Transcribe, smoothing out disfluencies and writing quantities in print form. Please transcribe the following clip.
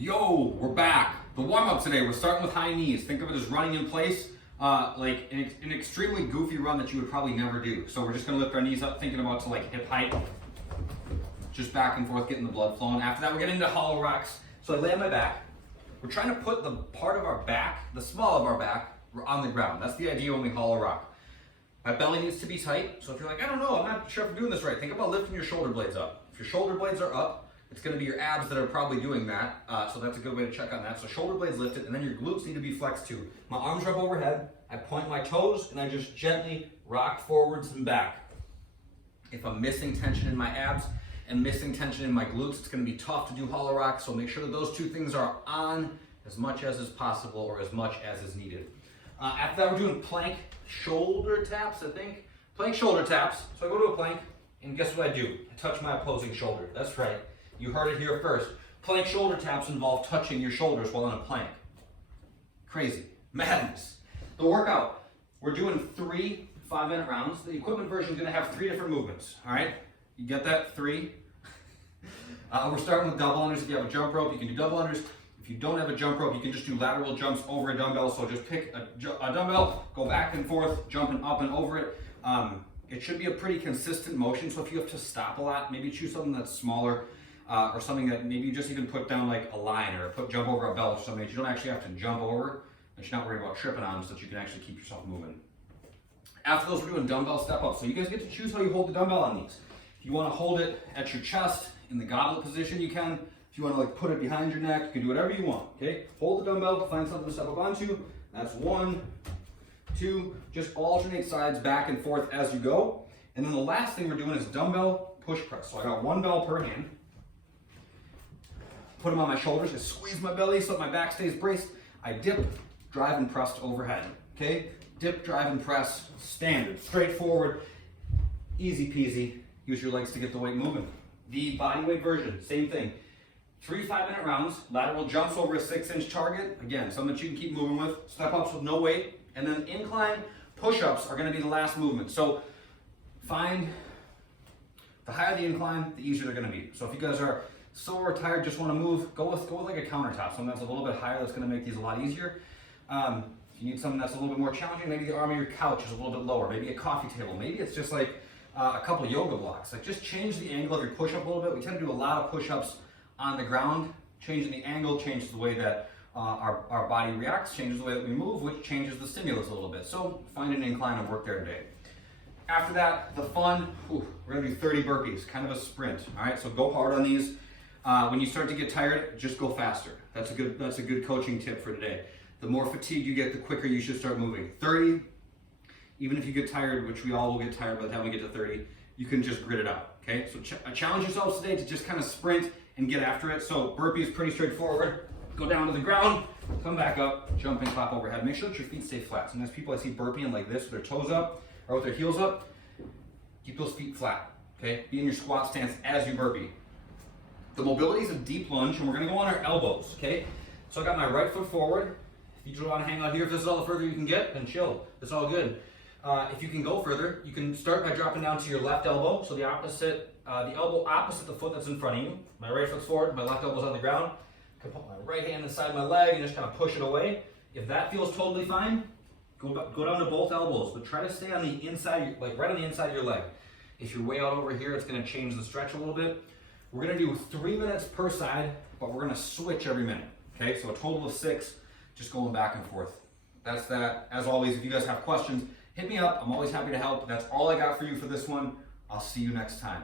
Yo, we're back. The warm-up today, we're starting with high knees. Think of it as running in place, like an extremely goofy run that you would probably never do. So we're just gonna lift our knees up, thinking about to like hip height, just back and forth, getting the blood flowing. After that, we're getting into hollow rocks. So I lay on my back. We're trying to put the part of our back, the small of our back, on the ground. That's the idea when we hollow rock. My belly needs to be tight. So if you're like, I don't know, I'm not sure if I'm doing this right, think about lifting your shoulder blades up. If your shoulder blades are up, it's going to be your abs that are probably doing that, so that's a good way to check on that. So shoulder blades lifted, and then your glutes need to be flexed too. My arms are up overhead, I point my toes, and I just gently rock forwards and back. If I'm missing tension in my abs and missing tension in my glutes, it's going to be tough to do hollow rock, so make sure that those two things are on as much as is possible or as much as is needed. After that, we're doing plank shoulder taps, I think. Plank shoulder taps. So I go to a plank, and guess what I do? I touch my opposing shoulder. That's right. You heard it here first. Plank shoulder taps involve touching your shoulders while on a plank. Crazy. Madness. The workout, we're doing 3 5-minute rounds. The equipment version is going to have 3 different movements. All right? You get that? 3. We're starting with double unders. If you have a jump rope, you can do double unders. If you don't have a jump rope, you can just do lateral jumps over a dumbbell. So just pick a dumbbell, go back and forth, jumping up and over it. It should be a pretty consistent motion. So if you have to stop a lot, maybe choose something that's smaller. Or something that maybe you just even put down like a line or jump over a belt or something that you don't actually have to jump over, that you're not worried about tripping on, so that you can actually keep yourself moving. After those, we're doing dumbbell step up. So you guys get to choose how you hold the dumbbell on these. If you want to hold it at your chest in the goblet position, you can. If you want to like put it behind your neck, you can do whatever you want. Okay, hold the dumbbell, find something to step up onto. That's 1, 2. Just alternate sides back and forth as you go. And then the last thing we're doing is dumbbell push press. So I got 1 bell per hand. Put them on my shoulders, I squeeze my belly so that my back stays braced. I dip, drive, and press to overhead. Okay? Dip, drive, and press. Standard, straightforward, easy peasy. Use your legs to get the weight moving. The body weight version, same thing. 3 5-minute rounds, lateral jumps over a 6-inch target. Again, something that you can keep moving with. Step ups with no weight. And then incline push-ups are going to be the last movement. So find the higher the incline, the easier they're going to be. So if you guys are sore or tired, just want to move, go with like a countertop, something that's a little bit higher, that's going to make these a lot easier. If you need something that's a little bit more challenging, maybe the arm of your couch is a little bit lower, maybe a coffee table, maybe it's just like a couple of yoga blocks. Like just change the angle of your push-up a little bit. We tend to do a lot of push-ups on the ground. Changing the angle changes the way that our body reacts, changes the way that we move, which changes the stimulus a little bit. So find an incline and work there today. After that, the fun, we're gonna do 30 burpees, kind of a sprint. All right, so go hard on these. When you start to get tired, just go faster. That's a good coaching tip for today. The more fatigued you get, the quicker you should start moving. 30, even if you get tired, which we all will get tired by the time we get to 30, you can just grit it out, okay? So challenge yourselves today to just kind of sprint and get after it. So burpee is pretty straightforward. Go down to the ground, come back up, jump and clap overhead. Make sure that your feet stay flat. Sometimes people I see burpeeing like this with their toes up or with their heels up. Keep those feet flat, okay? Be in your squat stance as you burpee. The mobility is a deep lunge, and we're gonna go on our elbows, okay? So I got my right foot forward. If you just wanna hang out here, if this is all the further you can get, then chill, it's all good. If you can go further, you can start by dropping down to your left elbow, so the elbow opposite the foot that's in front of you. My right foot's forward, my left elbow's on the ground. I can put my right hand inside my leg and just kind of push it away. If that feels totally fine, go down to both elbows, but try to stay on the inside, like right on the inside of your leg. If you're way out over here, it's gonna change the stretch a little bit. We're gonna do 3 minutes per side, but we're gonna switch every minute. Okay, so a total of 6, just going back and forth. That's that. As always, if you guys have questions, hit me up. I'm always happy to help. That's all I got for you for this one. I'll see you next time.